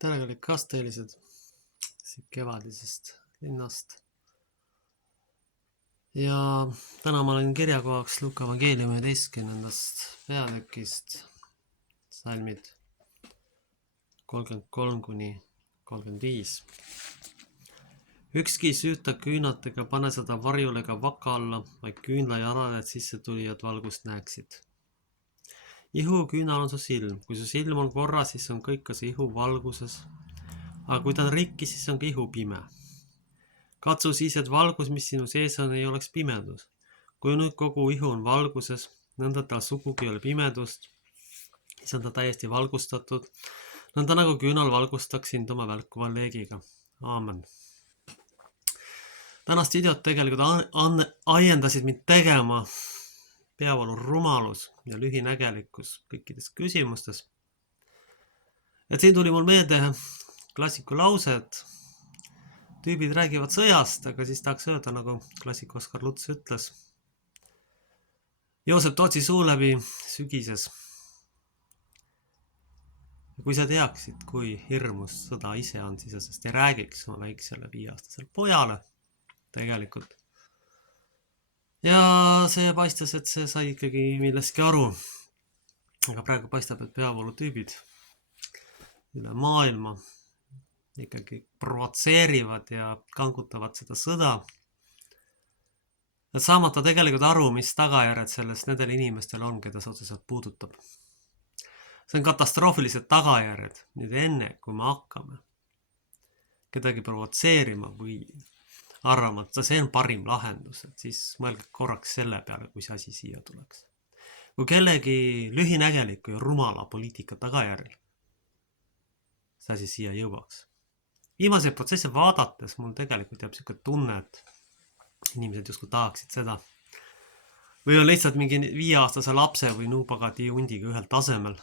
tere kõik kasteelised siit kevadisest linnast. Ja täna ma olen kirjakohaks Luka evangeeliumi 11. peatükist salmid 33-35. Ükski süüta küünatega pane seda varjule ega vaka alla, vaid küünla jalad sisse tulijad valgust näeksid. Ihu küünal on su silm. Kui su silm on korras, siis on kõik ka see ihu valguses. Aga kui ta on rikki, siis on ka ihu pime. Katsu siis, et valgus, mis sinu sees on, ei oleks pimedus. Kui nüüd kogu ihu on valguses, nõnda tal sugugi ei ole pimedust, siis on ta täiesti valgustatud, nõnda nagu küünal valgustaks sind oma välkuva leegiga. Aamen. Tänast videot tegelikult ajendasid mind tegema peavalu rumalus ja lühinägelikkus kõikides küsimustes. Et siin tuli mul meelde klassiku lause, et tüübid räägivad sõjast, aga siis tahaks öelda, nagu klassik Oskar Luts ütles. Joosep Tootsi suu läbi sügises. Ja kui sa teaksid, kui hirmus sõda ise on, siis sest ei räägiks oma väiksele 5-aastasele pojale tegelikult. Ja see paistas, et see sai ikkagi millestki aru. Aga praegu paistab, et peavoolu tüübid üle maailma ikkagi provotseerivad ja kangutavad seda sõda. Et saamata tegelikult aru, mis tagajärjed sellest nendel inimestel on, keda see otseselt puudutab. See on katastroofilised tagajärjed nüüd enne, kui me hakkame kedagi provotseerima või arvama, et see on parim lahendus, et siis mõelge korraks selle peale, kui see asi siia tuleks. Kui kellegi lühinägeliku ja rumala poliitika tagajärjel see asi siia jõuaks. Viimaseid protsesse vaadates mul tegelikult jääb selline tunne, et inimesed justkui tahaksid seda. Või on lihtsalt mingi 5-aastase lapse või nuupagati hundiga ühel tasemel.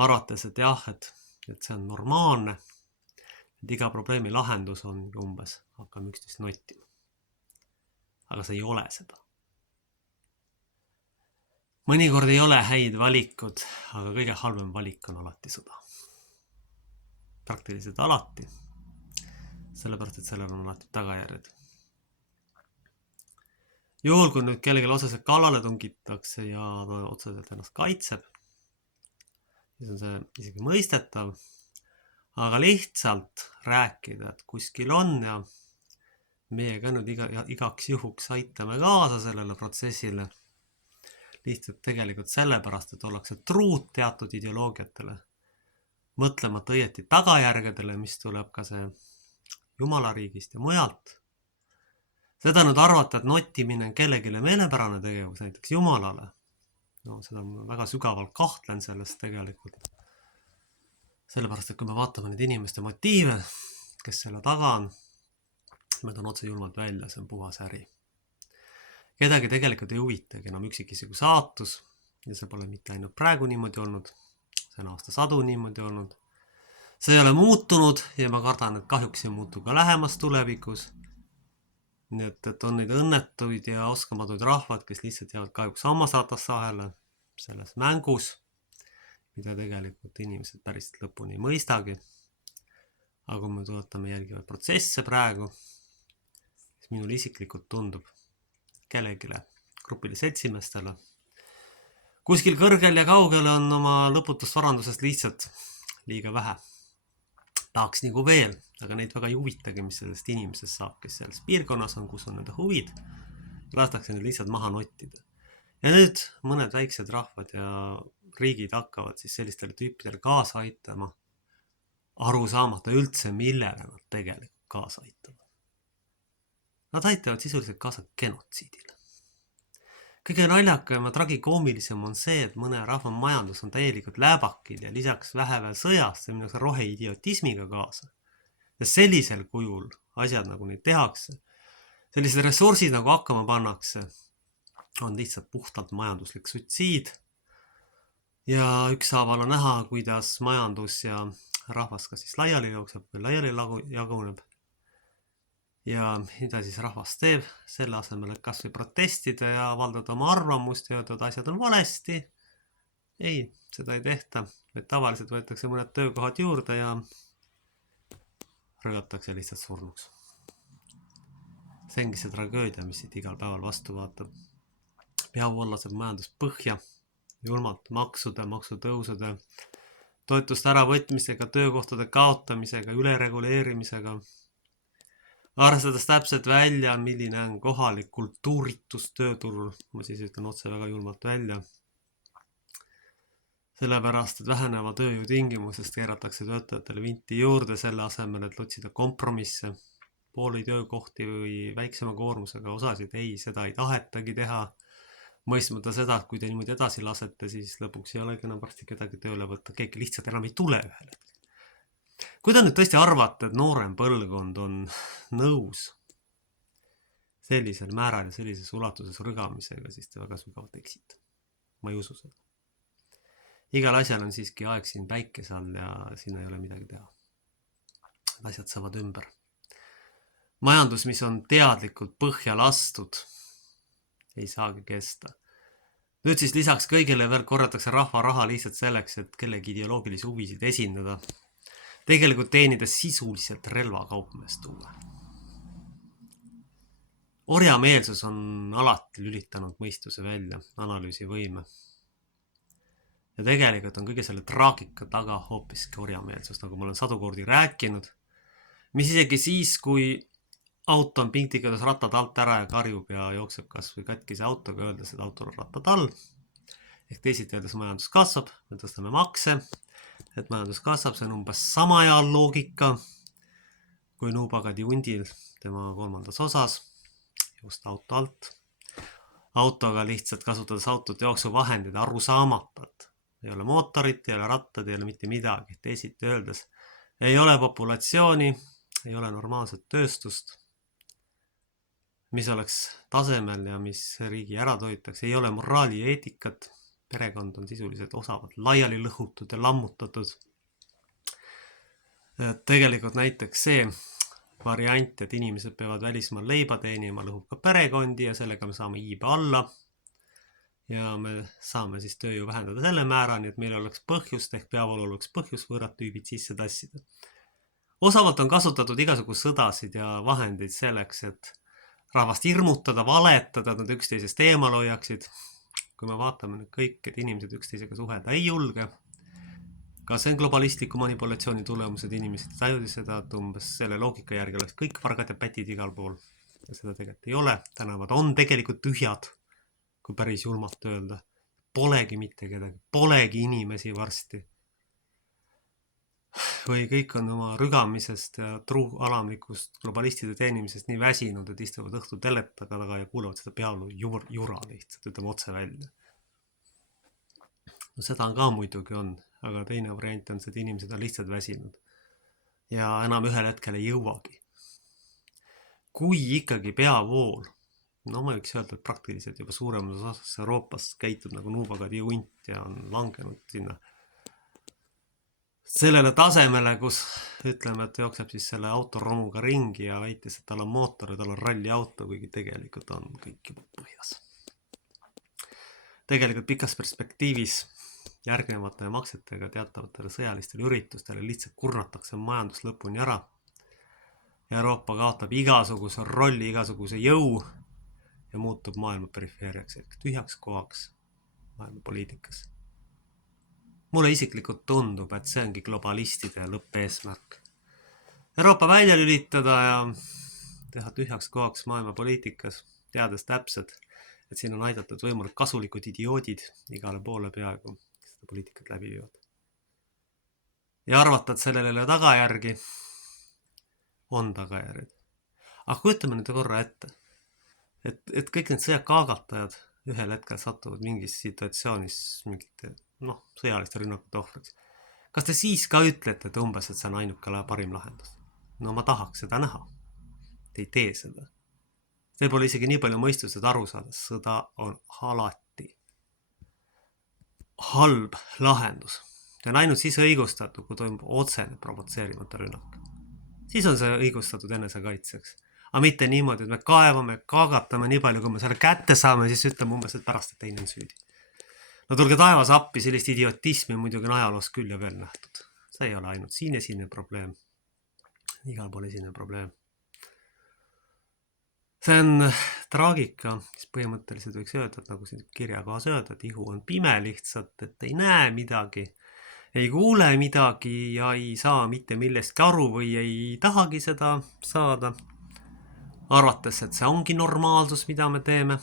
Arvates, et jah, et see on normaalne. Et iga probleemi lahendus on umbes, hakkame üksteist nottima. Aga see ei ole seda. Mõnikord ei ole häid valikud, aga kõige halvem valik on alati sõda. Praktiliselt alati, sellepärast, et sellel on alati tagajärjed. Juhul, kui nüüd kellelegi otseselt kallale tungitakse ja otseselt ennast kaitseb, siis on see isegi mõistetav, aga lihtsalt rääkida, et kuskil on ja meie ka nüüd igaks juhuks aitame kaasa sellele protsessile, lihtsalt tegelikult sellepärast, et ollakse truud teatud ideoloogiatele, mõtlemata õieti tagajärgedele, mis tuleb ka see jumalariigist ja mujalt. Seda nüüd arvata, et notimine on kellegile meelepärane tegevus, näiteks jumalale. No, seda ma väga sügavalt kahtlen sellest tegelikult. Sellepärast, et kui me vaatame need inimeste motiive, kes selle taga on, me on otse julmalt välja, see on puhas äri. Kedagi tegelikult ei huvitagi enam üksikisiku saatus ja see pole mitte ainult praegu niimoodi olnud. See on aastasadu niimoodi olnud. See ei ole muutunud ja ma kardan, et kahjuks ei muutu ka lähemas tulevikus. Nii et on neid õnnetuid ja oskamatuid rahvad, kes lihtsalt jäävad kahjuks hammasratassahele selles mängus, mida tegelikult inimesed päris lõpuni ei mõistagi. Aga kui me tuletame jälgivad protsesse praegu, siis minul isiklikult tundub kellegile, grupile seltsimestele, kuskil kõrgel ja kaugel on oma lõputust varandusest lihtsalt liiga vähe. Tahaks nagu veel, aga neid väga ei huvitagi, mis sellest inimesest saab, kes selles piirkonnas on, kus on nende huvid. Lastakse neid lihtsalt maha nottida. Ja nüüd mõned väiksed rahvad ja riigid hakkavad siis sellistele tüüpidele kaasa aitama, aru saamata üldse, millele nad tegelikult kaasa aitavad. Nad aitavad sisuliselt kaasa genotsiidile. Kõige naljakam ja tragikoomilisem on see, et mõne rahva majandus on täielikult läbakil ja lisaks vähe veel sõjast, see minnakse roheidiotismiga kaasa. Ja sellisel kujul asjad nagu neid tehakse, sellised ressursid nagu hakkama pannakse, on lihtsalt puhtalt majanduslik sutsiid. Ja ükshaaval on näha, kuidas majandus ja rahvas kas siis laiali jookseb või laiali jaguneb. Ja mida siis rahvas teeb selle asemel, et kas või protestida ja avaldada oma arvamust ja öelda, et asjad on valesti. Ei, seda ei tehta, et tavaliselt võetakse mõned töökohad juurde ja rõgatakse lihtsalt surnuks. See ongi see tragöödia, mis siit igal päeval vastu vaatab. Peavool laseb majandus põhja, julmalt maksude, maksutõusude, toetuste äravõtmisega, töökohtade kaotamisega, ülereguleerimisega, arvestades täpselt välja, milline on kohalik kultuuritus tööturul, ma siis ütlen otse väga julmalt välja. Sellepärast, et väheneva tööjõu tingimusest keeratakse töötajatele vinti juurde selle asemel, et otsida kompromisse, pooli töökohti või väiksema koormusega osasid. Ei, seda ei tahetagi teha. Mõistmata seda, et kui te niimoodi edasi lasete, siis lõpuks ei olegi enam varsti kedagi tööle võtta. Keegi lihtsalt enam ei tule ühel hetkel. Kui te nüüd tõesti arvate, et noorem põlvkond on nõus sellisel määral ja sellises ulatuses rõgamisega, siis te väga sügavalt eksite. Ma ei usu seda. Igal asjal on siiski aeg siin päikese all ja siin ei ole midagi teha. Asjad saavad ümber. Majandus, mis on teadlikult põhja lastud, ei saagi kesta. Nüüd siis lisaks kõigile veel korratakse rahva raha lihtsalt selleks, et kellegi ideoloogilisi huvisid esindada. Tegelikult teenides sisuliselt relvakaupmeest tuua. Orjameelsus on alati lülitanud mõistuse välja, analüüsivõime. Ja tegelikult on kõige selle traagika taga hoopiski orjameelsus, nagu ma olen sadu kordi rääkinud, mis isegi siis, kui auto on pintikades rattad alt ära ja karjub ja jookseb kas või katkise autoga, öeldes, et autol on rattad all. Ehk teisiti öeldes majandus kasvab, me tõstame makse, et majandus kasvab, see on umbes sama hea loogika kui Nuupagadi hundil tema 3. osas, just auto alt. Autoga lihtsalt kasutades autot jooksuvahendid aru saamatat. Ei ole mootorit, ei ole rattad, ei ole mitte midagi. Teisiti öeldes ei ole populatsiooni, ei ole normaalset tööstust, mis oleks tasemel ja mis riigi ära toitaks. Ei ole moraali ja eetikat. Perekond on sisuliselt osavad laiali lõhutud ja lammutatud. Tegelikult näiteks see variant, et inimesed peavad välismaal leiba teenima, lõhub ka perekondi ja sellega me saame iibe alla. Ja me saame siis tööjõu vähendada selle määrani, et meil oleks põhjust ehk peavool oleks põhjus võõrad tüübid sisse tassida. Osavalt on kasutatud igasugust sõdasid ja vahendeid selleks, et rahvast hirmutada, valetada, et nad üksteisest eemal hoiaksid. Kui me vaatame nüüd kõik, et inimesed üksteisega suhelda ei julge, ka see on globalistliku manipulatsiooni tulemused, inimesed tajusid seda, et umbes selle loogika järgi oleks kõik vargad ja pätid igal pool. Ja seda tegelikult ei ole. Tänavad on tegelikult tühjad, kui päris julmalt öelda. Polegi mitte kedagi, polegi inimesi varsti. Või kõik on oma rügamisest ja truualamlikust globalistide teenimisest nii väsinud, et istuvad õhtu teletaga taga ja kuulavad seda pealu jura lihtsalt, ütleme otse välja. No seda on ka muidugi on, aga teine variant on see, et inimesed on lihtsalt väsinud ja enam ühel hetkel ei jõuagi. Kui ikkagi peavool, no ma võiks öelda, et praktiliselt juba suuremas osas Euroopas käitub nagu Nuupagadi hunt ja on langenud sinna sellele tasemele, kus ütleme, et jookseb siis selle autoromuga ringi ja väitis, et tal on mootor ja tal on ralliauto, kuigi tegelikult on kõik juba põhjas. Tegelikult pikas perspektiivis järgnevate maksetega teatavatele sõjalistele üritustele lihtsalt kurnatakse majandus lõpuni ära. Euroopa kaotab igasuguse rolli, igasuguse jõu ja muutub maailma perifeeriaks ehk tühjaks kohaks maailma poliitikas. Mulle isiklikult tundub, et see ongi globalistide lõppeesmärk. Euroopa välja lülitada ja teha tühjaks kohaks maailma poliitikas, teades täpselt, et siin on aidatud võimalik kasulikud idioodid igale poole peaaegu, kes seda poliitikat läbi viivad. Ja arvata, et sellele tagajärgi on tagajärjed. Aga kujutame nüüd korra ette, et kõik need sõjakaaгаtajad ühel hetkel satuvad mingis situatsioonis mingite sõjaliste rünnakute ohvriks. Kas te siis ka ütlete, et umbes, et see on ainuke parim lahendus? No ma tahaks seda näha. Te ei tee seda. Te pole isegi nii palju mõistused aru saada. Sõda on alati halb lahendus. See on ainult siis õigustatud, kui toimub otsene provotseerimata rünnak. Siis on see õigustatud enesekaitseks. Aga mitte niimoodi, et me kaevame, kaagatame nii palju, kui me selle kätte saame, siis ütleme umbes, et pärast, et teine on süüdi. No tulge taevas appi, sellist idiotismi muidugi on ajaloos küll ja veel nähtud. See ei ole ainult siin esinev probleem. Igal pool esinev probleem. See on traagika, siis põhimõtteliselt võiks öelda, et nagu siin kirja kohas öelda, et ihu on pime lihtsalt, et ei näe midagi, ei kuule midagi ja ei saa mitte millestki aru või ei tahagi seda saada, arvates, et see ongi normaalsus, mida me teeme.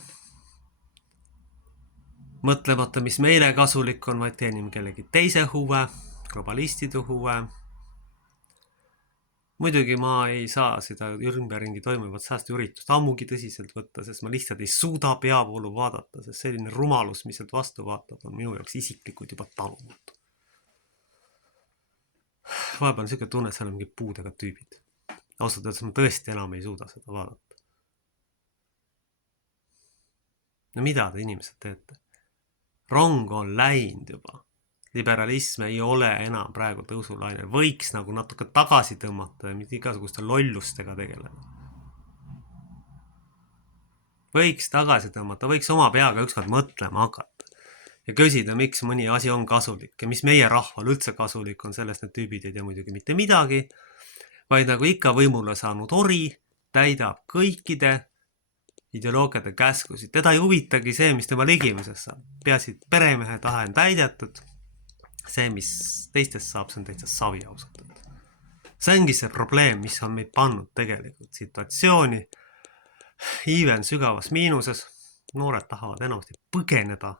Mõtlemata, mis meile kasulik on, vaid teenime kellegi teise huve, globalistide huve. Muidugi ma ei saa seda ümberringi toimuvat säästuüritust ammugi tõsiselt võtta, sest ma lihtsalt ei suuda peavoolu vaadata, sest selline rumalus, mis sealt vastu vaatab, on minu jaoks isiklikult juba talumatu. Vahepeal on selline tunne, et seal on mingi puudega tüübid. Ausalt öeldes ma tõesti enam ei suuda seda vaadata. No mida te inimesed teete? Rong on läinud juba. Liberalism ei ole enam praegu tõusulaine. Võiks nagu natuke tagasi tõmmata ja mitte igasuguste lollustega tegeleda. Võiks tagasi tõmmata, võiks oma peaga ükskord mõtlema hakata ja küsida, miks mõni asi on kasulik ja mis meie rahval üldse kasulik on, sellest need tüübid ei tea muidugi mitte midagi, vaid nagu ikka võimule saanud ori täidab kõikide ideoloogiate käskusid. Teda ei huvitagi see, mis tema ligimisest saab. Peaasi peremehe tahe on täidetud. See, mis teistest saab, see on täitsa savi ausalt. See ongi see probleem, mis on meid pannud tegelikult situatsiooni. Iive on sügavas miinuses. Noored tahavad enamasti põgeneda.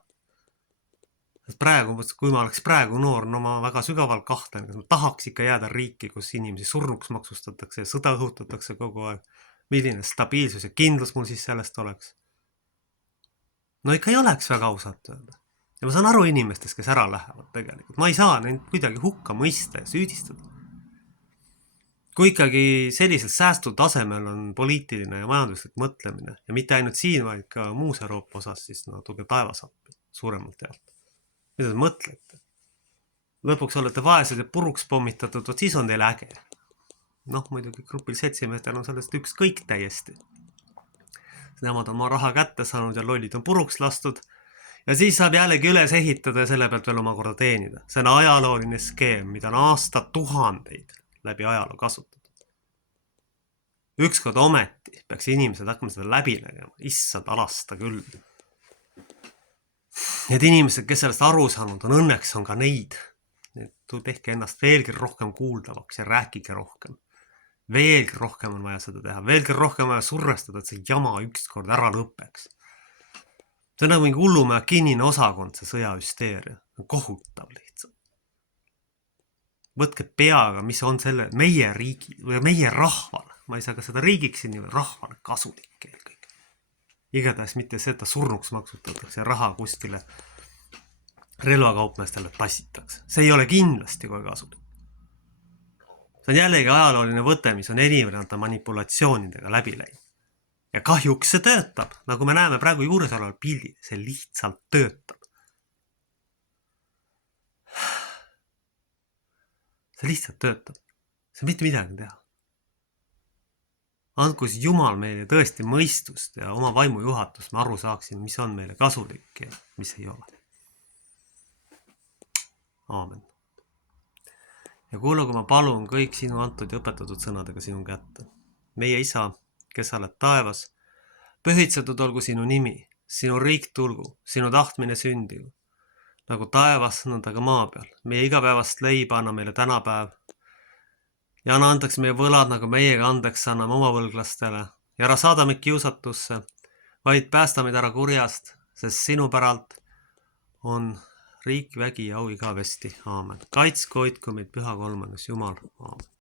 Praegu, kui ma oleks praegu noor, no ma väga sügaval kahtlen, kas ma tahaks ikka jääda riiki, kus inimesi surnuks maksustatakse ja sõda õhutatakse kogu aeg. Milline stabiilsus ja kindlus mul siis sellest oleks? No ikka ei oleks väga ausalt öelda. Ja ma saan aru inimestest, kes ära lähevad tegelikult. Ma ei saa neid kuidagi hukka mõista ja süüdistada. Kui ikkagi sellisel säästutasemel on poliitiline ja majanduslik mõtlemine ja mitte ainult siin, vaid ka muus Euroopa osas, siis no tulge taevas appi suuremalt jaolt. Mida te mõtlete? Lõpuks olete vaesed ja puruks pommitatud, võt siis on teil äge. Noh, muidugi grupil seltsimeestel on sellest ükskõik täiesti. Nemad on oma raha kätte saanud ja lollid on puruks lastud ja siis saab jällegi üles ehitada ja selle pealt veel omakorda teenida. See on ajalooline skeem, mida on aastatuhandeid läbi ajaloo kasutatud. Ükskord ometi peaks inimesed hakkama seda läbi nägema. Issand alasta küll. Need inimesed, kes sellest aru saanud on, õnneks on ka neid. Tehke ennast veelgi rohkem kuuldavaks ja rääkige rohkem. Veelgi rohkem on vaja seda teha. Veelgi rohkem vaja survestada, et see jama ükskord ära lõpeks. See on nagu mingi hullumäe kinnine osakond, see sõjahüsteeria. Kohutav lihtsalt. Võtke peaga, mis on selle meie riigi või meie rahval. Ma ei saa ka seda riigiks siin või rahvale kasulik eelkõige. Igatahes mitte seda surnuks maksutatakse ja raha kuskile relvakaupmeestele tassitakse. See ei ole kindlasti kohe kasulik. See on jällegi ajalooline võte, mis on erinevate manipulatsioonidega läbi läinud. Ja kahjuks see töötab, nagu me näeme praegu juures oleval pildil, see lihtsalt töötab. See lihtsalt töötab. See on mitte midagi teha. Andku siis Jumal meile tõesti mõistust ja oma vaimujuhatust me aru saaksime, mis on meile kasulik ja mis ei ole. Aamen. Ja kuulagu ma palun kõik sinu antud ja õpetatud sõnadega sinu kätte. Meie isa, kes sa oled taevas, pühitsetud olgu sinu nimi, sinu riik tulgu, sinu tahtmine sündigu. Nagu taevas, nõnda ka maa peal. Meie igapäevast leiba anna meile tänapäev. Ja anna andeks meie võlad, nagu meiega andeks anname oma võlglastele. Ja ära saada meid kiusatusse, vaid päästa meid ära kurjast, sest sinu päralt on riik, vägi ja au igavesti. Aamen. Kaitsku, hoidku meid püha kolmandas Jumal. Aamen.